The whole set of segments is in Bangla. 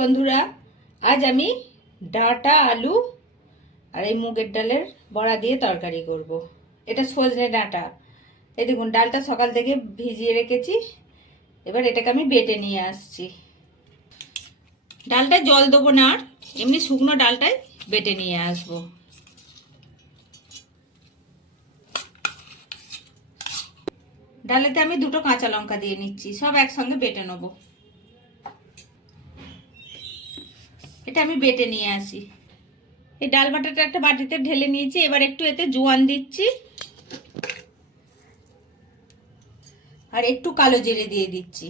বন্ধুরা, আজ আমি ডাঁটা আলু আর এই মুগের ডালের বড়া দিয়ে তরকারি করব। এটা সজনে ডাঁটা। এই দেখুন, ডালটা সকাল থেকে ভিজিয়ে রেখেছি। এবার এটাকে আমি বেটে নিয়ে আসছি। ডালটা জল দেবো না আর, এমনি শুকনো ডালটাই বেটে নিয়ে আসব। ডালেতে আমি দুটো কাঁচা লঙ্কা দিয়ে নিচ্ছি, সব একসঙ্গে বেটে নেব। এটা আমি বেটে নিয়ে আসি। এই ডাল বাটাটা একটা বাটিতে ঢেলে নিয়েছি, এবার একটু এতে জোয়ান দিচ্ছি। আর একটু কালো জিরে দিয়ে দিচ্ছি।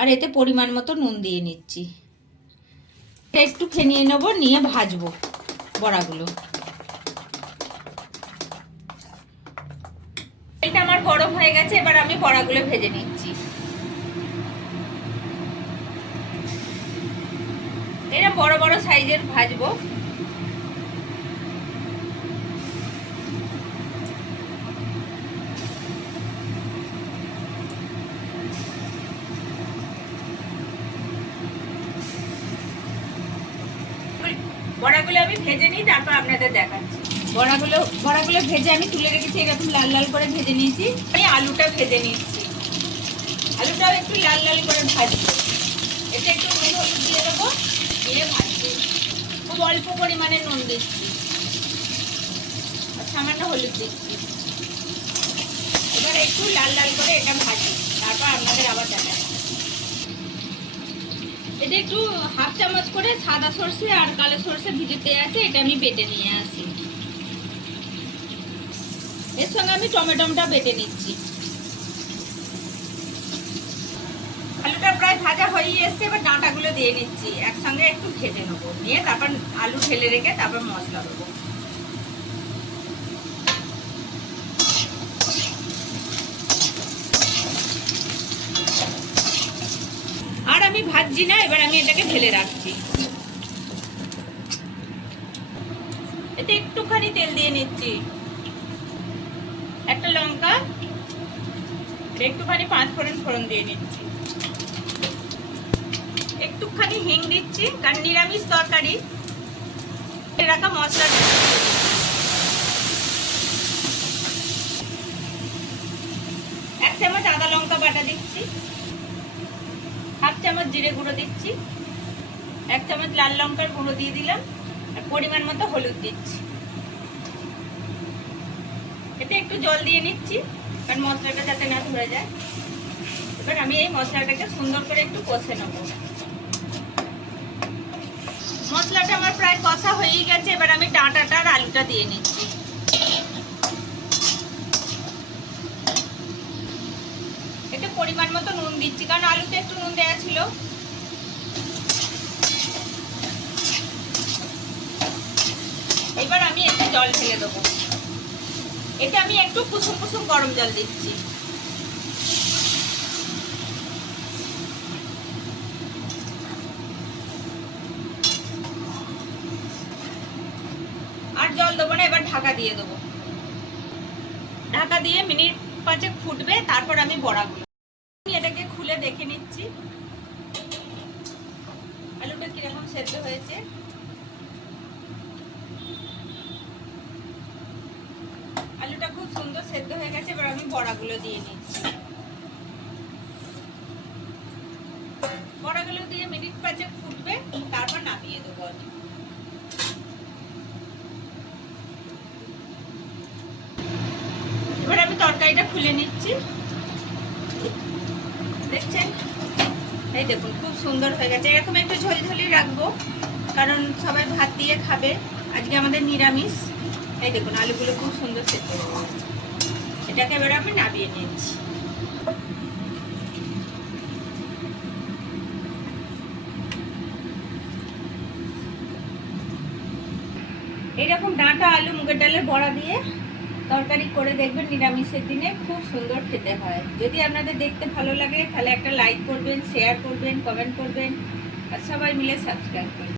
আর এতে পরিমাণ মতো নুন দিয়ে নিচ্ছি। এটা একটু ফেনিয়ে নেব, নিয়ে ভাজবো বড়াগুলো। এটা আমার গরম হয়ে গেছে, এবার আমি বড়াগুলো ভেজে নিচ্ছি। এটা বড় বড় সাইজের ভাজবো। বড়াগুলো আমি ভেজে নিই, তারপর আপনাদের দেখাচ্ছি। বড়াগুলো বড়াগুলো ভেজে আমি তুলে রেখেছি, এরকম লাল লাল করে ভেজে নিয়েছি। আমি আলুটা ভেজে নিচ্ছি। আলুটাও একটু লাল লাল করে ভাজবো। এতে একটু হলুদ দিয়ে দেবো। দিয়ে। ভাজবো খুব অল্প পরিমাণে নুন দিচ্ছি। আর সামান্য হলুদ দিচ্ছি। এবার একটু লাল লাল করে এটা ভাজি। তারপর আপনাদের আবার দেখা এটা একটু হাফ চামচ করে সাদা সর্ষে আর কালো সর্ষে ভিজেতে আছে, এটা আমি বেটে নিয়ে আসি। এর সঙ্গে আমি টমেটোটা বেটে নিচ্ছি আলুটা প্রায় ভাজা হয়ে এসছে, এবার ডাঁটাগুলো দিয়ে নিচ্ছি। একসঙ্গে একটু ভেজে নেব। নিয়ে তারপর আলু ঢেলে রেখে তারপর মশলা দেবো। আর আমি ভাজছি না, এবার আমি এটাকে ঢেলে রাখছি। এতে একটুখানি তেল দিয়ে নিচ্ছি। একটা লঙ্কা, একটুখানি পাঁচ ফোড়ন ফোড়ন দিয়ে নিচ্ছি। একটুখানি হিং দিচ্ছি, কারণ নিরামিষ তরকারি। রাখা মশলা এক চামচ আদা লঙ্কা বাটা দিচ্ছি। হাফ চামচ জিরে গুঁড়ো দিচ্ছি। এক চামচ লাল লঙ্কার গুঁড়ো দিয়ে দিলাম। আর পরিমাণ মতো হলুদ দিচ্ছি। এতে একটু জল দিয়ে নিচ্ছি, কারণ মশলাটা যাতে না ধরে যায়। এবার আমি এই মশলাটাকে সুন্দর করে একটু কষে নেব। মশলাটা আমার প্রায় কষা হয়েই গেছে, এবার আমি ডাঁটাটা আর আলুটা দিয়ে নিচ্ছি। এটা পরিমাণ মতো নুন দিচ্ছি, কারণ আলুতে একটু নুন দেওয়া ছিল। এবার আমি এতে জল ঢেলে দেবো। এতে আমি একটু কুসুম কুসুম গরম জল দিচ্ছি। আর জল দেবো না, এবার ঢাকা দিয়ে দেবো। ঢাকা দিয়ে মিনিট পাঁচে ফুটবে, তারপর আমি বড়াগুলো। আমি এটাকে খুলে দেখে নিচ্ছি। আলুটা কীরকম সেদ্ধ হয়েছে? আলুটা খুব সুন্দর সেদ্ধ হয়ে গেছে, এবার আমি বড়াগুলো দিয়ে নিচ্ছি। বড়াগুলো দিয়ে মিনিট পাঁচে ফুটবে তারপর নামিয়ে দেবো আমি এবার আমি তরকারিটা খুলে নিচ্ছি। দেখছেন? এই দেখুন, খুব সুন্দর হয়ে গেছে। এরকম একটু ঝোলঝলি রাখব, কারণ সবাই ভাত দিয়ে খাবে। আজকে আমাদের নিরামিষ। এই দেখুন, আলুগুলো খুব সুন্দর সেদ্ধ এটাকে এবার আমি নামিয়ে নিচ্ছি। এইরকম ডাঁটা আলু, মুগের ডালের বড়া দিয়ে তরকারি করে দেখবেন নিরামিষের দিনে খুব সুন্দর খেতে হয়। যদি আপনাদের দেখতে ভালো লাগে, তাহলে একটা লাইক করবেন শেয়ার করবেন কমেন্ট করবেন, আর সবাই মিলে সাবস্ক্রাইব করবেন।